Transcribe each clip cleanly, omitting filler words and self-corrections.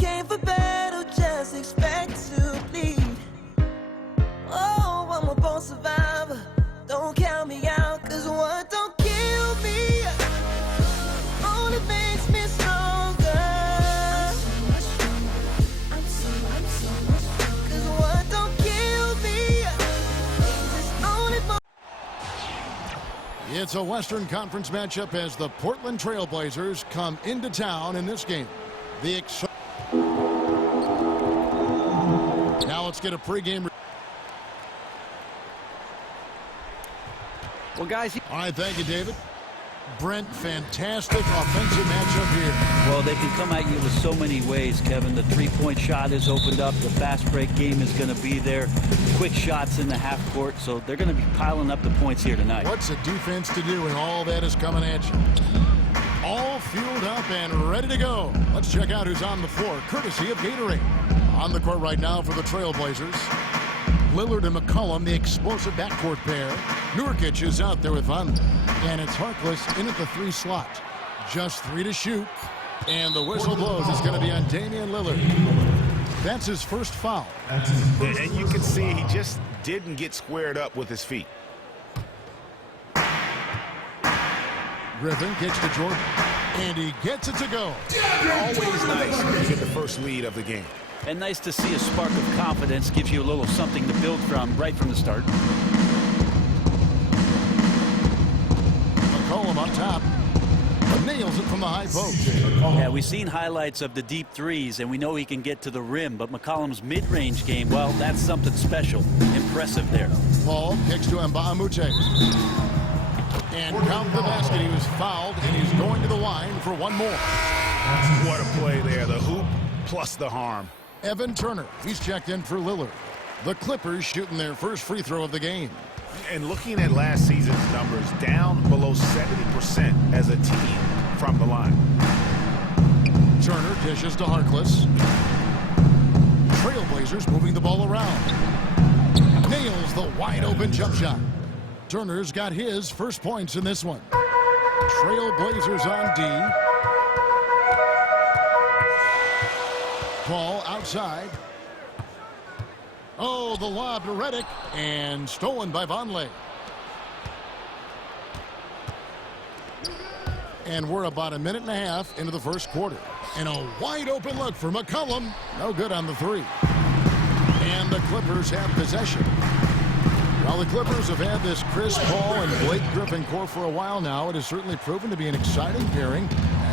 came for battle, just expect to bleed. Oh, I'm a born survivor. Don't count me out, cause what don't kill me only makes me stronger. Cause what don't kill me is only more. It's a Western Conference matchup as the Portland Trail Blazers come into town in this game. Now let's get a pregame. Well, guys. All right, thank you, David. Brent, fantastic offensive matchup here. Well, they can come at you with so many ways, Kevin. The three-point shot is opened up. The fast break game is going to be there. Quick shots in the half court. So they're going to be piling up the points here tonight. What's a defense to do when all that is coming at you? All fueled up and ready to go. Let's check out who's on the floor, courtesy of Gatorade. On the court right now for the Trailblazers, Lillard and McCollum, the explosive backcourt pair. Nurkic is out there with Van, and it's Harkless in at the 3 slot. Just 3 to shoot, and the whistle blows. It's going to be on Damian Lillard. That's his first foul. And you can see he just didn't get squared up with his feet. Griffin kicks to Jordan, and he gets it to go. Always nice to get the first lead of the game. And nice to see a spark of confidence. Gives you a little something to build from right from the start. McCollum on top. Nails it from the high post. Yeah, we've seen highlights of the deep threes, and we know he can get to the rim. But McCollum's mid-range game, well, that's something special. Impressive there. Paul kicks to Mbah a Moute. And count the basket. He was fouled, and he's going to the line for one more. What a play there. The hoop plus the harm. Evan Turner, he's checked in for Lillard. The Clippers shooting their first free throw of the game. And looking at last season's numbers, down below 70% as a team from the line. Turner dishes to Harkless. Trailblazers moving the ball around. Nails the wide open jump shot. Turner's got his first points in this one. Trailblazers on D. Ball outside. Oh, the lob to Redick, and stolen by Vonleh. And we're about a minute and a half into the first quarter. And a wide open look for McCollum. No good on the 3. And the Clippers have possession. While the Clippers have had this Chris Paul and Blake Griffin core for a while now, it has certainly proven to be an exciting pairing.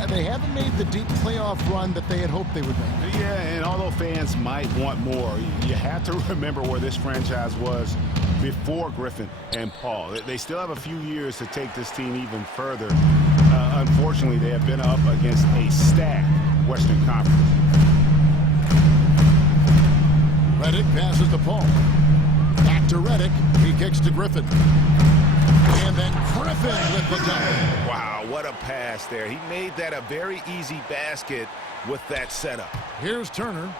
They haven't made the deep playoff run that they had hoped they would make. Yeah, and although fans might want more, you have to remember where this franchise was before Griffin and Paul. They still have a few years to take this team even further. Unfortunately, they have been up against a stacked Western Conference. Redick passes to Paul. Back to Redick. He kicks to Griffin. And then Griffin with the dunk. Wow, what a pass there. He made that a very easy basket with that setup. Here's Turner.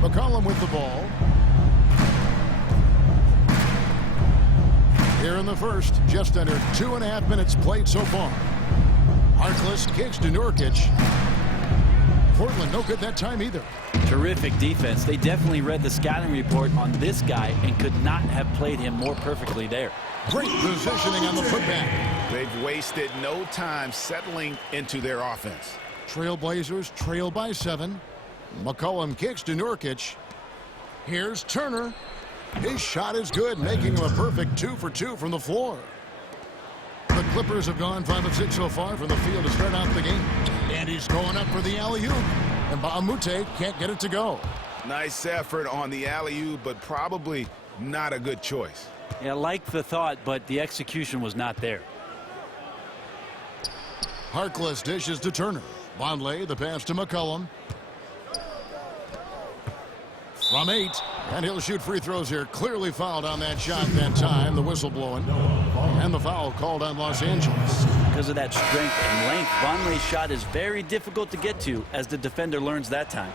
McCollum with the ball. Here in the first, just under 2.5 minutes played so far. Harkless kicks to Nurkic. Portland no good that time either. Terrific defense. They definitely read the scouting report on this guy and could not have played him more perfectly there. Great positioning on the putback. They've wasted no time settling into their offense. Trailblazers trail by 7. McCollum kicks to Nurkic. Here's Turner. His shot is good, making him a perfect 2 for 2 from the floor. The Clippers have gone 5 of 6 so far from the field to start out the game. And he's going up for the alley-oop. And Mbah a Moute can't get it to go. Nice effort on the alley-oop, but probably not a good choice. Yeah, I like the thought, but the execution was not there. Harkless dishes to Turner. Vonleh, the pass to McCollum. From 8, and he'll shoot free throws here. Clearly fouled on that shot that time. The whistle blowing. And the foul called on Los Angeles. Because of that strength and length, Vonleh's shot is very difficult to get to, as the defender learns that time.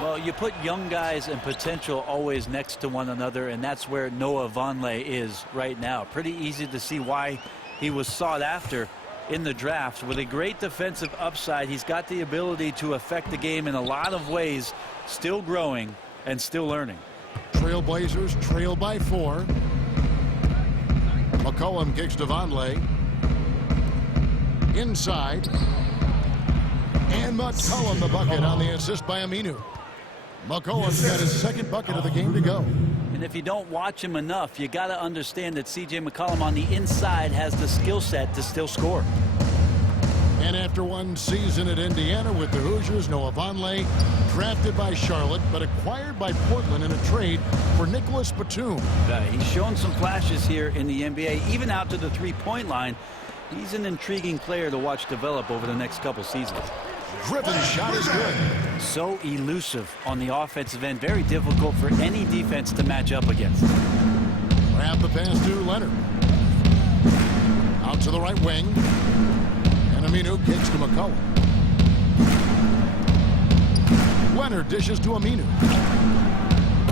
Well, you put young guys and potential always next to one another, and that's where Noah Vonleh is right now. Pretty easy to see why he was sought after in the draft. With a great defensive upside, he's got the ability to affect the game in a lot of ways, still growing and still learning. Trailblazers trail by 4. McCollum kicks to Vonleh. Inside. And McCollum the bucket on the assist by Aminu. McCollum's got his second bucket of the game to go. And if you don't watch him enough, you got to understand that C.J. McCollum on the inside has the skill set to still score. And after one season at Indiana with the Hoosiers, Noah Vonleh, drafted by Charlotte, but acquired by Portland in a trade for Nicholas Batum. He's shown some flashes here in the NBA, even out to the three-point line. He's an intriguing player to watch develop over the next couple seasons. Griffin's shot is good. So elusive on the offensive end. Very difficult for any defense to match up against. Grab the pass to Leonard. Out to the right wing. And Aminu kicks to McCollum. Leonard dishes to Aminu.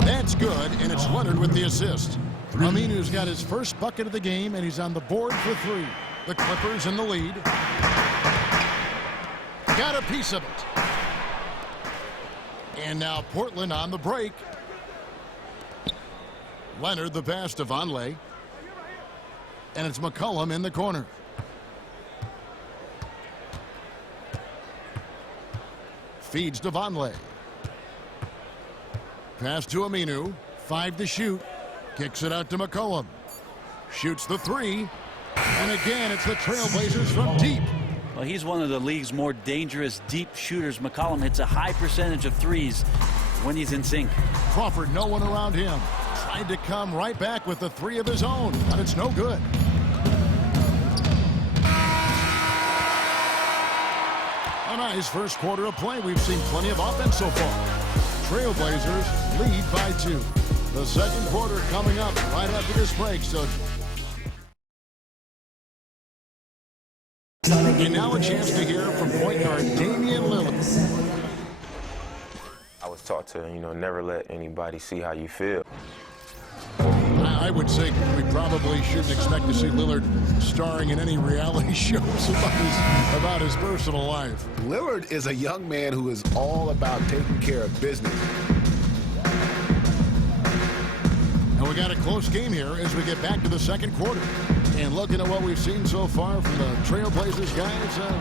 That's good, and it's Leonard with the assist. Aminu's got his first bucket of the game, and he's on the board for 3. The Clippers in the lead. Got a piece of it. And now Portland on the break. Leonard the pass to Vonleh. And it's McCollum in the corner. Feeds to Vonleh. Pass to Aminu. 5 to shoot. Kicks it out to McCollum. Shoots the 3. And again, it's the Trailblazers from deep. Well, he's one of the league's more dangerous deep shooters. McCollum hits a high percentage of threes when he's in sync. Crawford, no one around him. Tried to come right back with the 3 of his own, but it's no good. A nice first quarter of play. We've seen plenty of offense so far. Trailblazers lead by 2. The second quarter coming up right after this break. So. And now a chance to hear from point guard Damian Lillard. I was taught to, never let anybody see how you feel. I would say we probably shouldn't expect to see Lillard starring in any reality shows about his personal life. Lillard is a young man who is all about taking care of business. And we got a close game here as we get back to the second quarter. And looking at what we've seen so far from the Trailblazers, guys,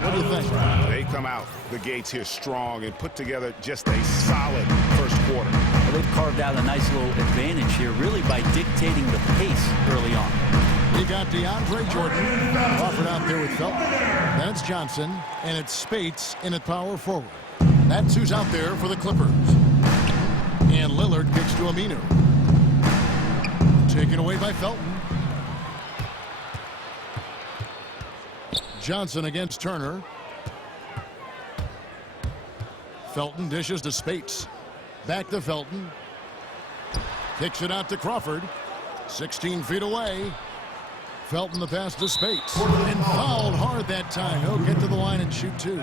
what do you think? They come out the gates here strong and put together just a solid first quarter. Well, they've carved out a nice little advantage here, really by dictating the pace early on. We got DeAndre Jordan, Crawford out there with Felton. Then it's Johnson, and it's Spates in at power forward. That's who's out there for the Clippers. And Lillard kicks to Aminu. Taken away by Felton. Johnson against Turner. Felton dishes to Spates. Back to Felton. Kicks it out to Crawford. 16 feet away. Felton the pass to Spates. And fouled hard that time. He'll get to the line and shoot 2.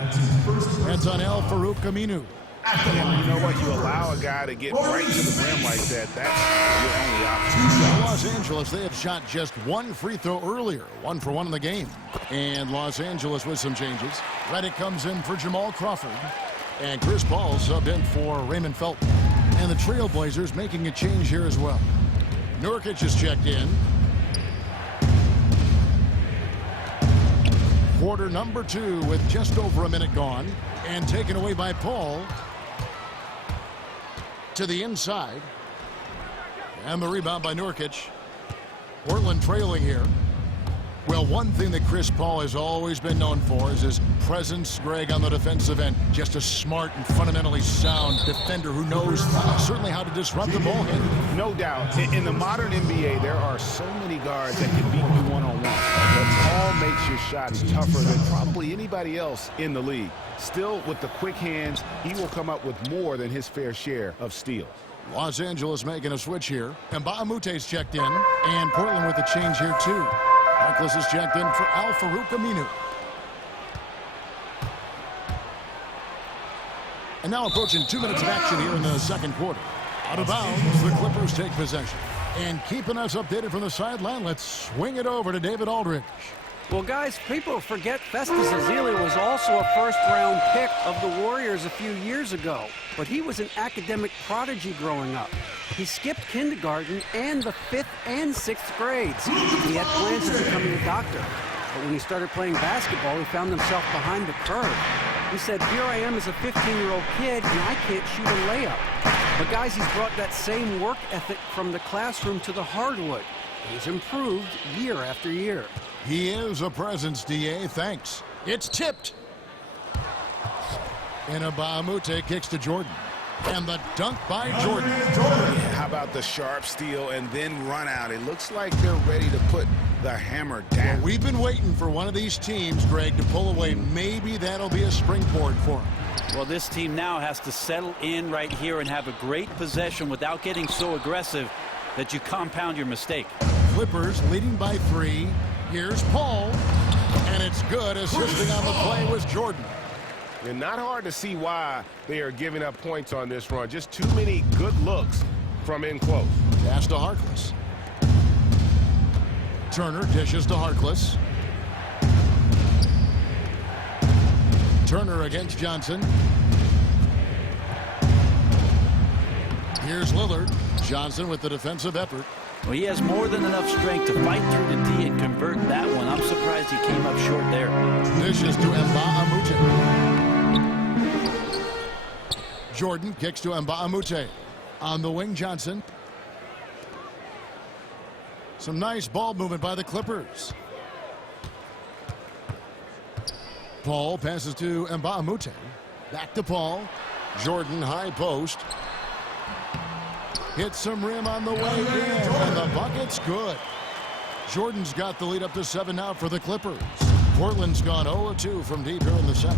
That's on Al-Farouq Aminu. You know what? You allow a guy to get right to the rim like that. That's your only option. Los Angeles, they have shot just 1 free throw earlier. 1 for 1 in the game. And Los Angeles with some changes. Redick comes in for Jamal Crawford. And Chris Paul subbed in for Raymond Felton. And the Trailblazers making a change here as well. Nurkic is checked in. Quarter number 2 with just over a minute gone. And taken away by Paul. To the inside. And the rebound by Nurkic. Portland trailing here. Well, one thing that Chris Paul has always been known for is his presence, Greg, on the defensive end. Just a smart and fundamentally sound defender who knows certainly how to disrupt the ball game. No doubt. In the modern NBA, there are so many guards that can beat you one-on-one. But Paul makes your shots tougher than probably anybody else in the league. Still, with the quick hands, he will come up with more than his fair share of steals. Los Angeles making a switch here. And Baamute's checked in. And Portland with a change here, too. Harkless is checked in for Al-Farouq Aminu. And now approaching 2 minutes of action here in the second quarter. Out of bounds, the Clippers take possession. And keeping us updated from the sideline, let's swing it over to David Aldridge. Well, guys, people forget Festus Ezeli was also a first-round pick of the Warriors a few years ago. But he was an academic prodigy growing up. He skipped kindergarten and the 5th and 6th grades. He had plans of becoming a doctor. But when he started playing basketball, he found himself behind the curve. He said, here I am as a 15-year-old kid, and I can't shoot a layup. But guys, he's brought that same work ethic from the classroom to the hardwood. He's improved year after year. He is a presence, D.A. Thanks. It's tipped. And Mbah-a-Moute kicks to Jordan. And the dunk by Jordan. Yeah, how about the sharp steal and then run out? It looks like they're ready to put the hammer down. We've been waiting for one of these teams, Greg, to pull away. Maybe that'll be a springboard for him. Well, this team now has to settle in right here and have a great possession without getting so aggressive that you compound your mistake. Clippers leading by 3. Here's Paul. And it's good. Assisting on the play was Jordan. And not hard to see why they are giving up points on this run. Just too many good looks from in close. Pass to Harkless. Turner dishes to Harkless. Turner against Johnson. Here's Lillard. Johnson with the defensive effort. Well, he has more than enough strength to fight through the D and convert that one. I'm surprised he came up short there. Dishes to Mbah-a-Moute. Jordan kicks to Mbah-a-Moute. On the wing, Johnson. Some nice ball movement by the Clippers. Paul passes to Mbah-a-Moute. Back to Paul. Jordan high post. Hits some rim on the way in, and the bucket's good. Jordan's got the lead up to 7 now for the Clippers. Portland's gone 0-2 from deep here in the second.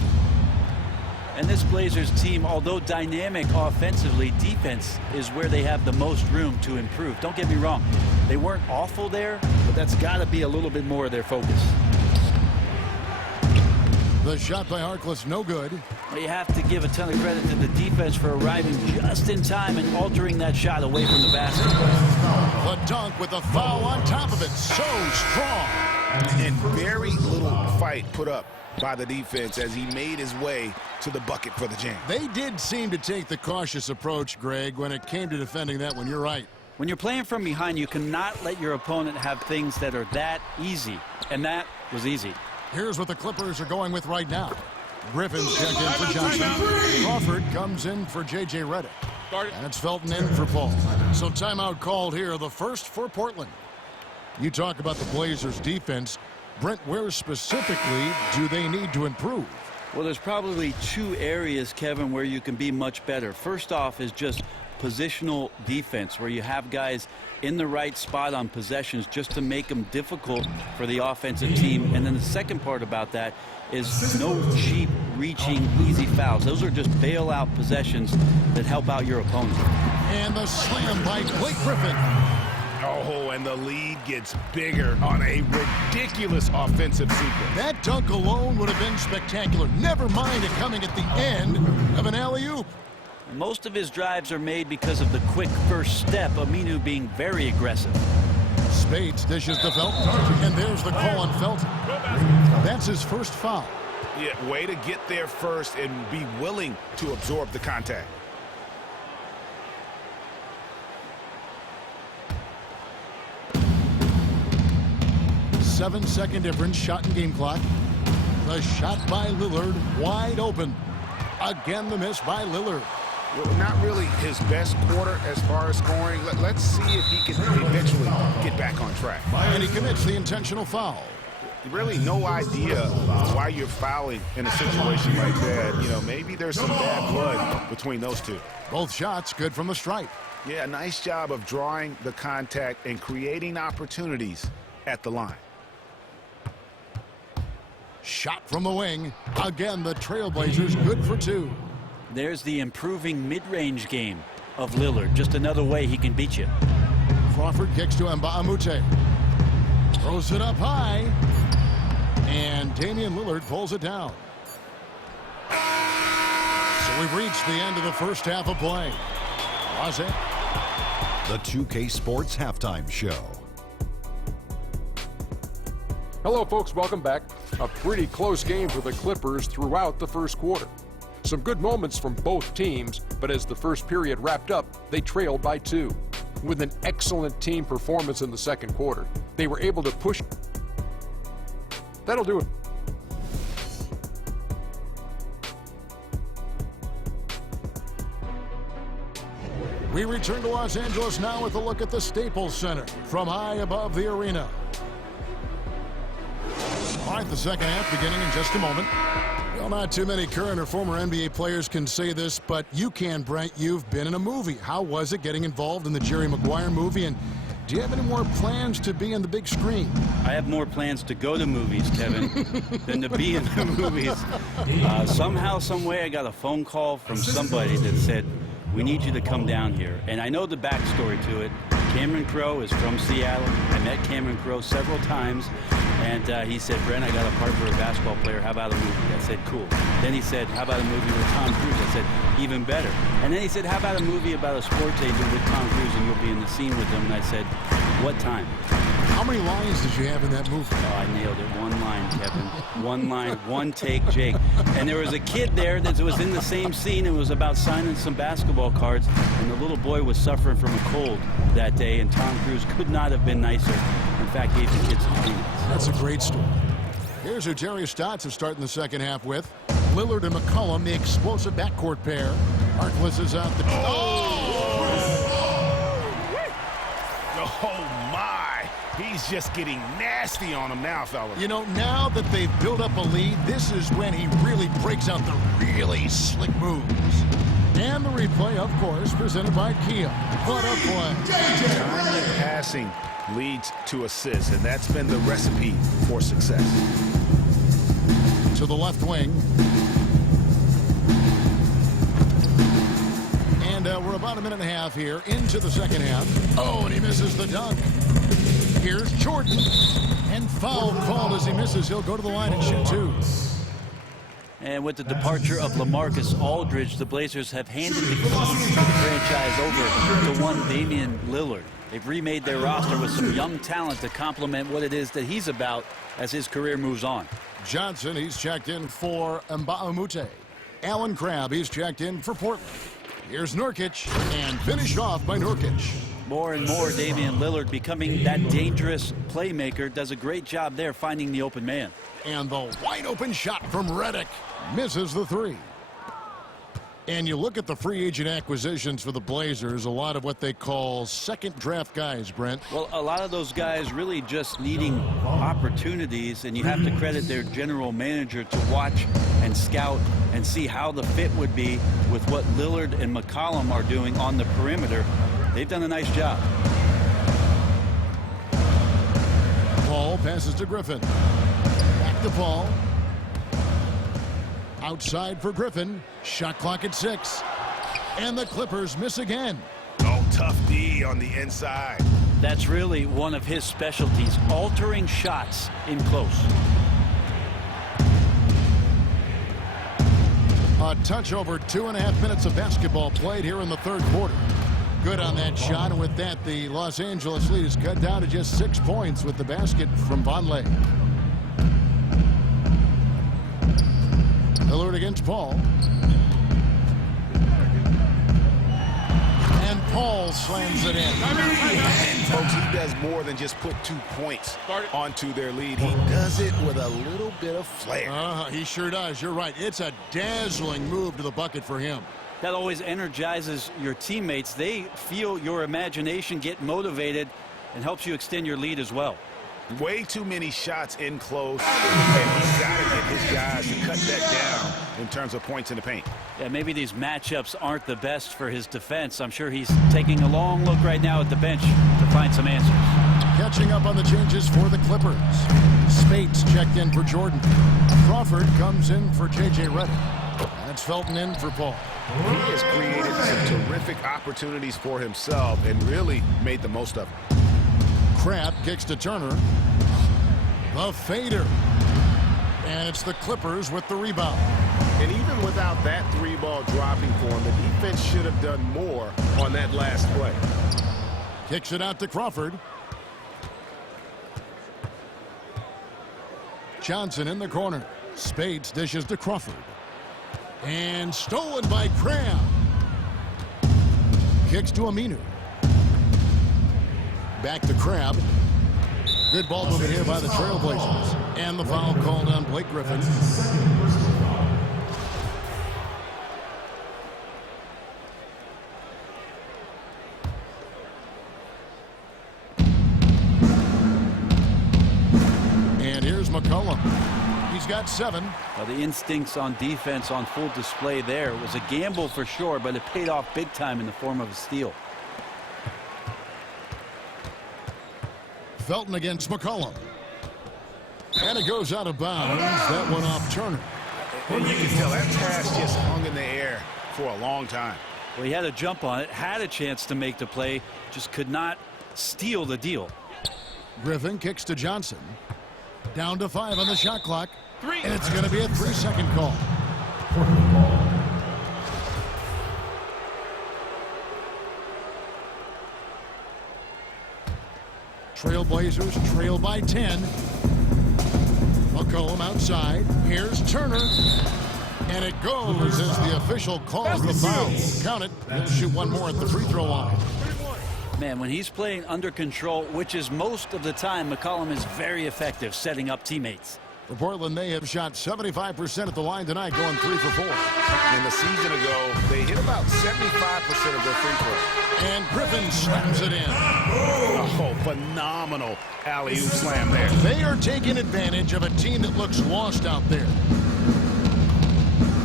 And this Blazers team, although dynamic offensively, defense is where they have the most room to improve. Don't get me wrong. They weren't awful there, but that's got to be a little bit more of their focus. The shot by Harkless, no good. Well, you have to give a ton of credit to the defense for arriving just in time and altering that shot away from the basket. The dunk with the foul on top of it. So strong. And very little fight put up by the defense as he made his way to the bucket for the jam. They did seem to take the cautious approach, Greg, when it came to defending that one. You're right. When you're playing from behind, you cannot let your opponent have things that are that easy. And that was easy. Here's what the Clippers are going with right now. Griffin's checked in for Johnson. Crawford comes in for J.J. Redick. And it's Felton in for Paul. So timeout called here, the first for Portland. You talk about the Blazers' defense. Brent, where specifically do they need to improve? Well, there's probably 2 areas, Kevin, where you can be much better. First off is just positional defense, where you have guys in the right spot on possessions just to make them difficult for the offensive team. And then the second part about that is no cheap reaching easy fouls. Those are just bailout possessions that help out your opponent. And the slam by Blake Griffin. Oh, and the lead gets bigger on a ridiculous offensive sequence. That dunk alone would have been spectacular. Never mind it coming at the end of an alley-oop. Most of his drives are made because of the quick first step, Aminu being very aggressive. Spades dishes to Felton, and there's the call on Felton. That's his first foul. Yeah, way to get there first and be willing to absorb the contact. Seven-second difference, shot and game clock. The shot by Lillard, wide open. Again, the miss by Lillard. Well, not really his best quarter as far as scoring. Let's see if he can eventually get back on track. And he commits the intentional foul. Really no idea why you're fouling in a situation like that. You know, maybe there's some bad blood between those two. Both shots good from the stripe. Yeah, nice job of drawing the contact and creating opportunities at the line. Shot from the wing. Again, the Trailblazers good for 2. There's the improving mid-range game of Lillard. Just another way he can beat you. Crawford kicks to Mbah-a-Moute. Throws it up high. And Damian Lillard pulls it down. So we've reached the end of the first half of play. Was it? The 2K Sports Halftime Show. Hello, folks. Welcome back. A pretty close game for the Clippers throughout the first quarter. Some good moments from both teams, but as the first period wrapped up, they trailed by 2. With an excellent team performance in the second quarter, they were able to push. That'll do it. We return to Los Angeles now with a look at the Staples Center from high above the arena. All right, the second half beginning in just a moment. Well, not too many current or former NBA players can say this, but you can, Brent. You've been in a movie. How was it getting involved in the Jerry Maguire movie? And do you have any more plans to be on the big screen? I have more plans to go to movies, Kevin, than to be in the movies. Somehow, some way, I got a phone call from somebody that said, we need you to come down here. And I know the backstory to it. Cameron Crowe is from Seattle. I met Cameron Crowe several times. And he said, Brent, I got a part for a basketball player. How about a movie? I said, cool. Then he said, how about a movie with Tom Cruise? I said, even better. And then he said, how about a movie about a sports agent with Tom Cruise and you'll be in the scene with him? And I said, what time? How many lines did you have in that movie? Oh, I nailed it. One line, Kevin. One line, one take, Jake. And there was a kid there that was in the same scene. It was about signing some basketball cards. And the little boy was suffering from a cold that day. And Tom Cruise could not have been nicer. In fact, gave the kid some peanuts. That's a great story. Here's who Jerry Stotts is starting the second half with. Lillard and McCollum, the explosive backcourt pair. Harkless is out the... Oh, my. He's just getting nasty on him now, fellas. You know, now that they've built up a lead, this is when he really breaks out the really slick moves. And the replay, of course, presented by Kia. What a play. Timely passing leads to assists, and that's been the recipe for success. To the left wing. And we're about a minute and a half here into the second half. Oh, and he misses the dunk. Here's Jordan. And foul called as he misses. He'll go to the line and shoot 2. And with the departure of LaMarcus Aldridge, the Blazers have handed the keys to the franchise over to one Damian Lillard. They've remade their roster with some young talent to complement what it is that he's about as his career moves on. Johnson, he's checked in for Mbamute. Alan Crabb, he's checked in for Portland. Here's Nurkic, and finished off by Nurkic. More and more, Damian Lillard becoming that dangerous playmaker. Does a great job there finding the open man. And the wide open shot from Redick misses the 3. And you look at the free agent acquisitions for the Blazers, a lot of what they call second draft guys, Brent. Well, a lot of those guys really just needing opportunities, and you have to credit their general manager to watch and scout and see how the fit would be with what Lillard and McCollum are doing on the perimeter. They've done a nice job. Paul passes to Griffin. Back to Paul. Outside for Griffin. Shot clock at 6. And the Clippers miss again. Oh, tough D on the inside. That's really one of his specialties, altering shots in close. A touch over 2.5 minutes of basketball played here in the third quarter. Good on that shot, and with that, the Los Angeles lead is cut down to just 6 points with the basket from Vonleh. Lillard against Paul. And Paul slams it in. And folks, he does more than just put 2 points onto their lead. He does it with a little bit of flair. He sure does. You're right. It's a dazzling move to the bucket for him. That always energizes your teammates. They feel your imagination, get motivated, and helps you extend your lead as well. Way too many shots in close, and he's got to get his guys to cut that down in terms of points in the paint. Yeah, maybe these matchups aren't the best for his defense. I'm sure he's taking a long look right now at the bench to find some answers. Catching up on the changes for the Clippers. Spates checked in for Jordan. Crawford comes in for J.J. Redick. That's Felton in for Paul. He has created some terrific opportunities for himself and really made the most of it. Crab kicks to Turner. The fader. And it's the Clippers with the rebound. And even without that 3-ball dropping for him, the defense should have done more on that last play. Kicks it out to Crawford. Johnson in the corner. Spades dishes to Crawford. And stolen by Cram. Kicks to Aminu. Back to Crab. Good ball movement here by the Trailblazers. And the foul called on Blake Griffin. And here's McCollum. He's got 7. Well, the instincts on defense on full display there. It was a gamble for sure, but it paid off big time in the form of a steal. Felton against McCollum. And it goes out of bounds. That one off Turner. And you can tell that pass just hung in the air for a long time. Well, he had a jump on it, had a chance to make the play, just could not steal the deal. Griffin kicks to Johnson. Down to 5 on the shot clock. And it's going to be a 3-second call. Trailblazers trail by 10. McCollum outside. Here's Turner. And it goes as the official calls the foul. Count it. He'll shoot one more at the free throw line. Man, when he's playing under control, which is most of the time, McCollum is very effective setting up teammates. For Portland, they have shot 75% at the line tonight, going 3 for 4. And the season ago, they hit about 75% of their free throws. And Griffin slams it in. Oh, phenomenal alley-oop slam there. They are taking advantage of a team that looks lost out there.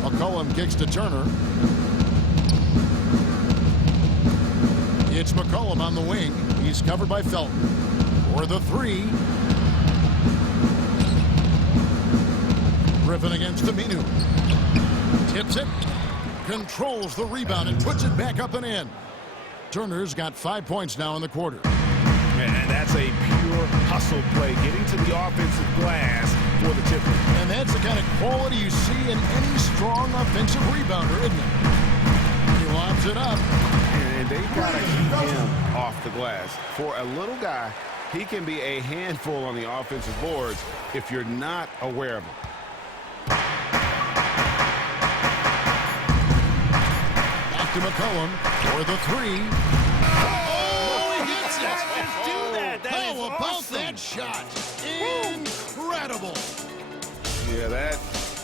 McCollum kicks to Turner. It's McCollum on the wing. He's covered by Felton. For the 3. Griffin against Aminu. Tips it. Controls the rebound and puts it back up and in. Turner's got 5 points now in the quarter. And that's a pure hustle play, getting to the offensive glass for the tipper. And that's the kind of quality you see in any strong offensive rebounder, isn't it? He lobs it up. And they've got to keep him off the glass. For a little guy, he can be a handful on the offensive boards if you're not aware of him. Back to McCollum for the 3. Oh, he hits it! How about that shot? Incredible! Yeah, that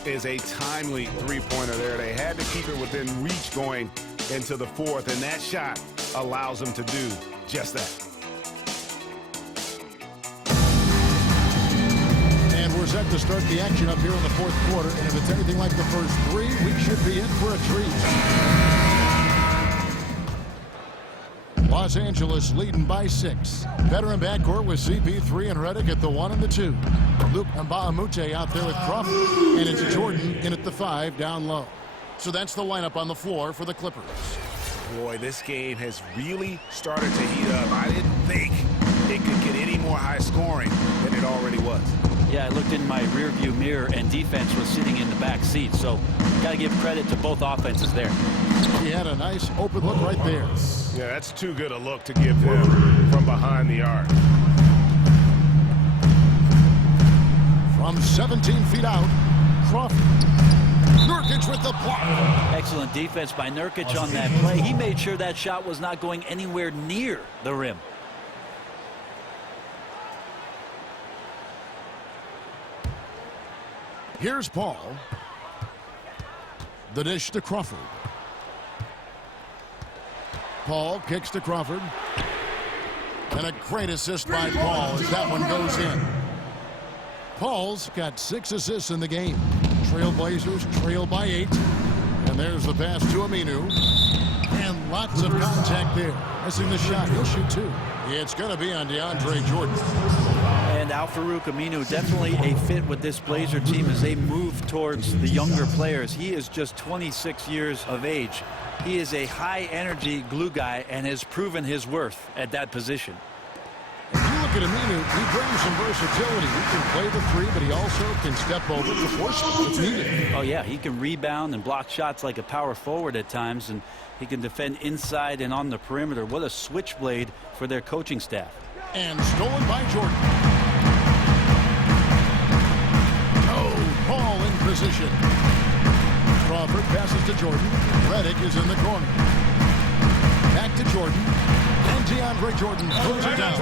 is a timely three-pointer there. They had to keep it within reach going into the 4th, and that shot allows them to do just that. And we're set to start the action up here in the 4th quarter, and if it's anything like the first 3, we should be in for a treat. Los Angeles leading by 6. Veteran backcourt with CP3 and Redick at the 1 and the 2. Luke Mbahumute out there with Crawford, and it's Jordan in at the 5 down low. So that's the lineup on the floor for the Clippers. Boy, this game has really started to heat up. I didn't think it could get any more high scoring than it already was. Yeah, I looked in my rearview mirror, and defense was sitting in the back seat. So got to give credit to both offenses there. He had a nice open look right there. Yeah, that's too good a look to give them from behind the arc. From 17 feet out, Crawford. Nurkic with the block. Excellent defense by Nurkic on that play. He made sure that shot was not going anywhere near the rim. Here's Paul. The dish to Crawford. Paul kicks to Crawford. And a great assist by Paul as that one goes in. Paul's got 6 assists in the game. Trailblazers trail by 8. And there's the pass to Aminu. And lots of contact there. Missing the shot. He'll shoot 2. It's going to be on DeAndre Jordan. And Al-Farouq Aminu, definitely a fit with this Blazer team as they move towards the younger players. He is just 26 years of age. He is a high-energy glue guy and has proven his worth at that position. If you look at Aminu, he brings some versatility. He can play the 3, but he also can step over the force if needed. Oh, yeah, he can rebound and block shots like a power forward at times, and he can defend inside and on the perimeter. What a switchblade for their coaching staff. And stolen by Jordan. position. Crawford passes to Jordan. Redick is in the corner. Back to Jordan. And DeAndre Jordan throws it down.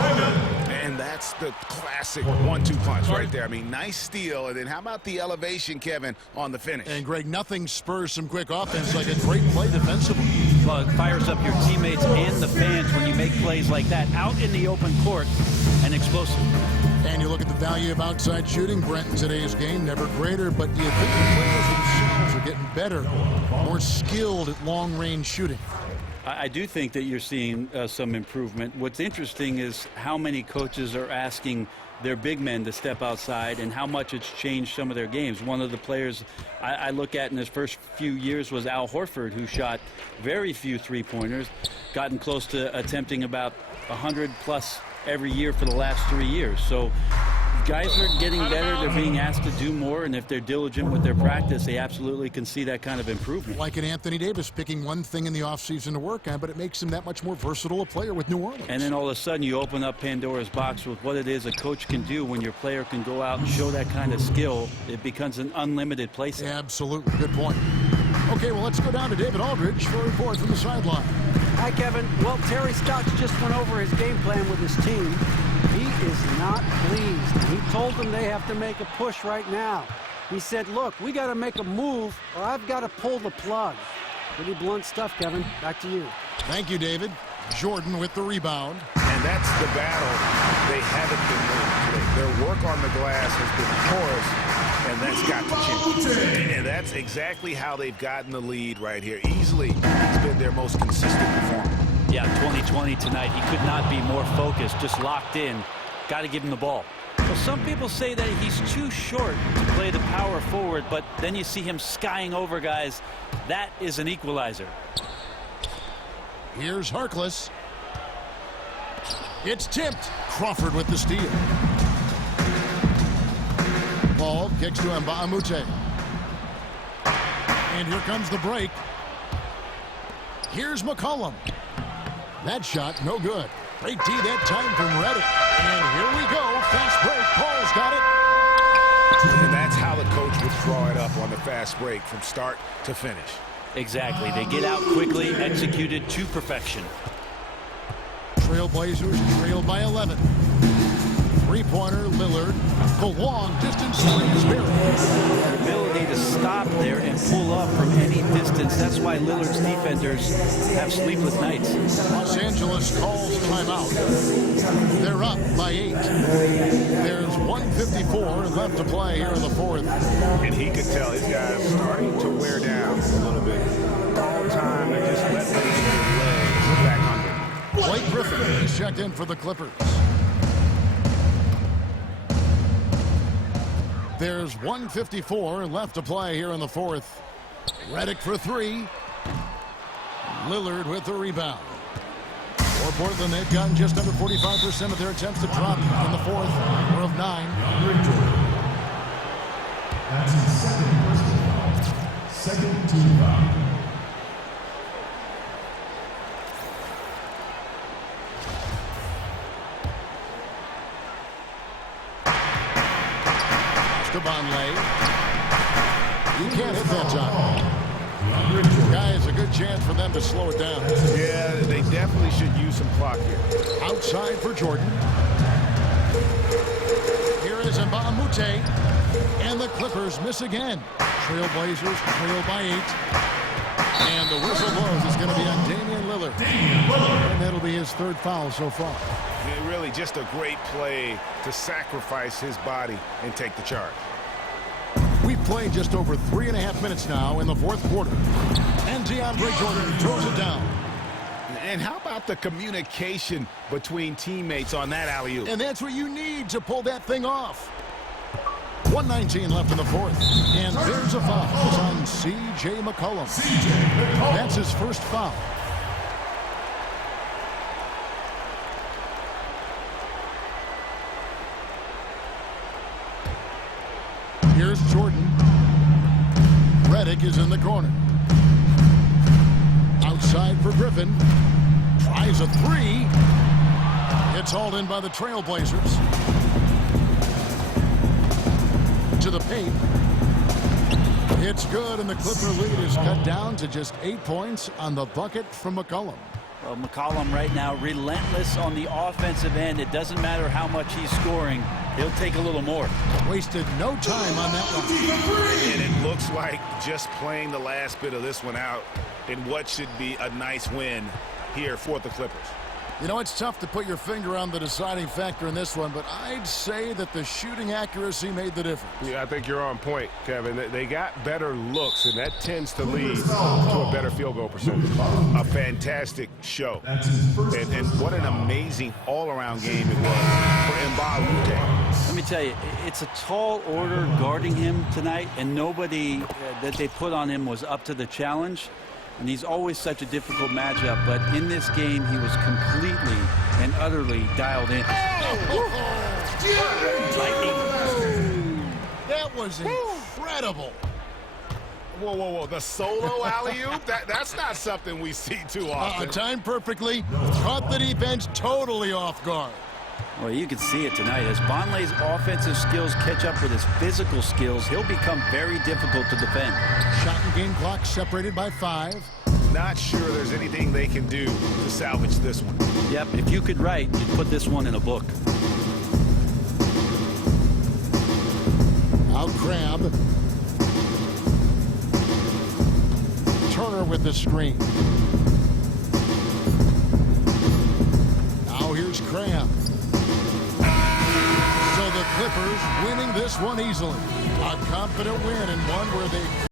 And that's the classic 1-2 punch right there. I mean, nice steal. And then how about the elevation, Kevin, on the finish? And Greg, nothing spurs some quick offense like a great play defensively. Well, it fires up your teammates and the fans when you make plays like that out in the open court and explosive. And you look at the value of outside shooting, Brent, in today's game, never greater, but you think the players themselves are getting better, more skilled at long-range shooting. I do think that you're seeing some improvement. What's interesting is how many coaches are asking their big men to step outside and how much it's changed some of their games. One of the players I look at in his first few years was Al Horford, who shot very few three-pointers, gotten close to attempting about 100+ every year for the last 3 years. So guys are getting better. They're being asked to do more, and if they're diligent with their practice, they absolutely can see that kind of improvement. Like an Anthony Davis picking one thing in the offseason to work on, but it makes him that much more versatile a player with New Orleans. And then all of a sudden you open up Pandora's box with what it is a coach can do when your player can go out and show that kind of skill. It becomes an unlimited play set. Absolutely. Good point. Okay, well, let's go down to David Aldridge for a report from the sideline. Hi, Kevin. Well, Terry Stotts just went over his game plan with his team. He is not pleased. He told them they have to make a push right now. He said, look, we got to make a move or I've got to pull the plug. Pretty blunt stuff, Kevin. Back to you. Thank you, David. Jordan with the rebound. And that's the battle they haven't been winning. Their work on the glass has been porous, and that's got to change. And that's exactly how they've gotten the lead right here. Easily, it's been their most consistent performance. Yeah, 2020 tonight, he could not be more focused, just locked in. Got to give him the ball. Well, some people say that he's too short to play the power forward, but then you see him skying over guys. That is an equalizer. Here's Harkless. It's tipped. Crawford with the steal. Ball kicks to Mbah a Moute. And here comes the break. Here's McCollum. That shot, no good. Great D that time from Redick. And here we go. Fast break. Paul's got it. And that's how the coach would draw it up on the fast break from start to finish. Exactly. They get out quickly, executed to perfection. Trailblazers trailed by 11. Three-pointer, Lillard. The long distance three is buried. The ability to stop there and pull up from any distance. That's why Lillard's defenders have sleepless nights. Los Angeles calls timeout. They're up by 8. There's 1:54 left to play here in the fourth. And he could tell his guys starting to wear down a little bit. All time to just let them get their legs back under. Blake Griffin is checked in for the Clippers. There's 1:54 left to play here in the fourth. Redick for 3. Lillard with the rebound. For Portland, they've gotten just under 45% of their attempts to drop in the fourth. We're of 9. That's his second team foul. Vonleh. You can't hit that time. Guys, a good chance for them to slow it down. Yeah, they definitely should use some clock here. Outside for Jordan. Here is Mbah a Moute. And the Clippers miss again. Trailblazers trail by 8. And the whistle blows. It's going to be on Damian Lillard. And that'll be his 3rd foul so far. Yeah, really just a great play to sacrifice his body and take the charge. We've played just over 3.5 minutes now in the fourth quarter. And DeAndre Jordan throws it down. And how about the communication between teammates on that alley-oop? And that's what you need to pull that thing off. 1:19 left in the fourth. And there's a foul. It's on C.J. McCollum. That's his first foul. Here's Jordan. Redick is in the corner. Outside for Griffin. Tries a 3. It's hauled in by the Trailblazers. To the paint. hit's good, and the Clipper lead is cut down to just 8 points on the bucket from McCollum. Well, McCollum right now relentless on the offensive end. It doesn't matter how much he's scoring. He'll take a little more. Wasted no time on that one. And it looks like just playing the last bit of this one out in what should be a nice win here for the Clippers. You know, it's tough to put your finger on the deciding factor in this one, but I'd say that the shooting accuracy made the difference. Yeah, I think you're on point, Kevin. They got better looks, and that tends to lead to a better field goal percentage. A fantastic show. And what an amazing all-around game it was for Mbah. Let me tell you, it's a tall order guarding him tonight, and nobody that they put on him was up to the challenge. And he's always such a difficult matchup, but in this game, he was completely and utterly dialed in. That was incredible. Whoa. The solo alley-oop? That's not something we see too often. Timed perfectly, caught the defense totally off guard. Well, you can see it tonight. As Bonley's offensive skills catch up with his physical skills, he'll become very difficult to defend. Shot and game clock separated by 5. Not sure there's anything they can do to salvage this one. Yep, if you could write, you'd put this one in a book. Out Crab. Turner with the screen. Now here's Crab. So the Clippers winning this one easily. A confident win and one where they